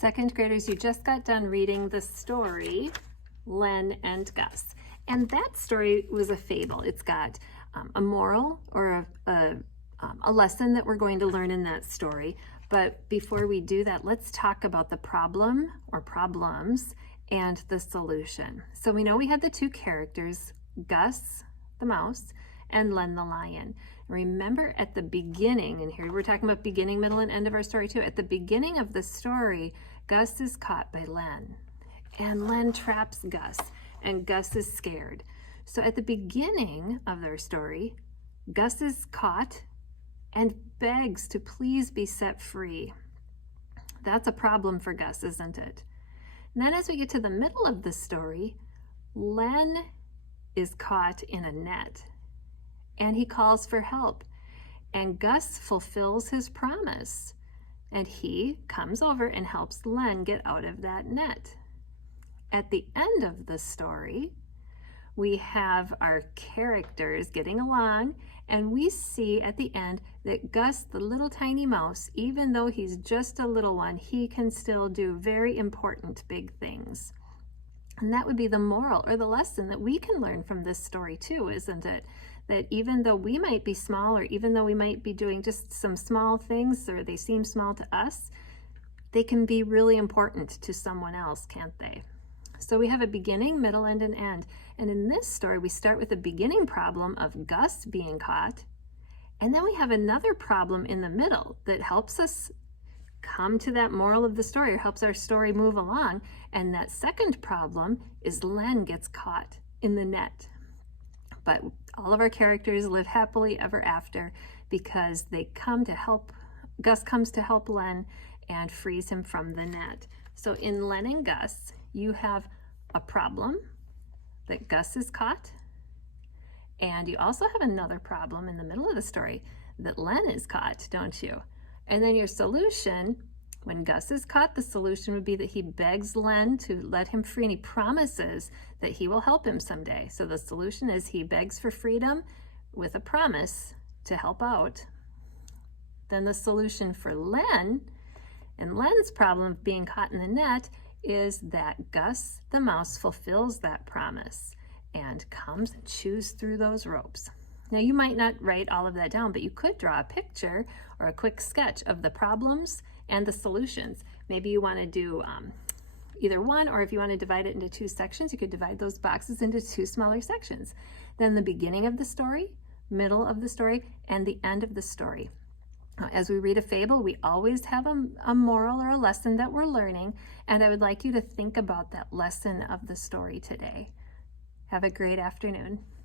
Second graders, you just got done reading the story, Len and Gus. And that story was a fable. It's got a moral or a lesson that we're going to learn in that story. But before we do that, let's talk about the problem or problems and the solution. So we know we had the two characters, Gus the mouse and Len the lion. Remember at the beginning, and here we're talking about beginning, middle, and end of our story too. At the beginning of the story, Gus is caught by Len, and Len traps Gus, and Gus is scared. So at the beginning of their story, Gus is caught and begs to please be set free. That's a problem for Gus, isn't it? And then as we get to the middle of the story, Len is caught in a net, and he calls for help. And Gus fulfills his promise, and he comes over and helps Len get out of that net. At the end of the story, we have our characters getting along, and we see at the end that Gus, the little tiny mouse, even though he's just a little one, he can still do very important big things. And that would be the moral or the lesson that we can learn from this story too, isn't it? That even though we might be small, or even though we might be doing just some small things, or they seem small to us, they can be really important to someone else, can't they? So we have a beginning, middle, and an end. And in this story, we start with the beginning problem of Gus being caught. And then we have another problem in the middle that helps us come to that moral of the story, or helps our story move along. And that second problem is Len gets caught in the net. But all of our characters live happily ever after because they come to help, Gus comes to help Len and frees him from the net. So in Len and Gus, you have a problem that Gus is caught, and you also have another problem in the middle of the story that Len is caught, don't you? And then your solution, when Gus is caught, the solution would be that he begs Len to let him free, and he promises that he will help him someday. So the solution is he begs for freedom with a promise to help out. Then the solution for Len, and Len's problem of being caught in the net, is that Gus the mouse fulfills that promise and comes and chews through those ropes. Now you might not write all of that down, but you could draw a picture or a quick sketch of the problems and the solutions. Maybe you want to do either one, or if you want to divide it into two sections, you could divide those boxes into two smaller sections. Then the beginning of the story, middle of the story, and the end of the story. As we read a fable, we always have a moral or a lesson that we're learning, and I would like you to think about that lesson of the story today. Have a great afternoon.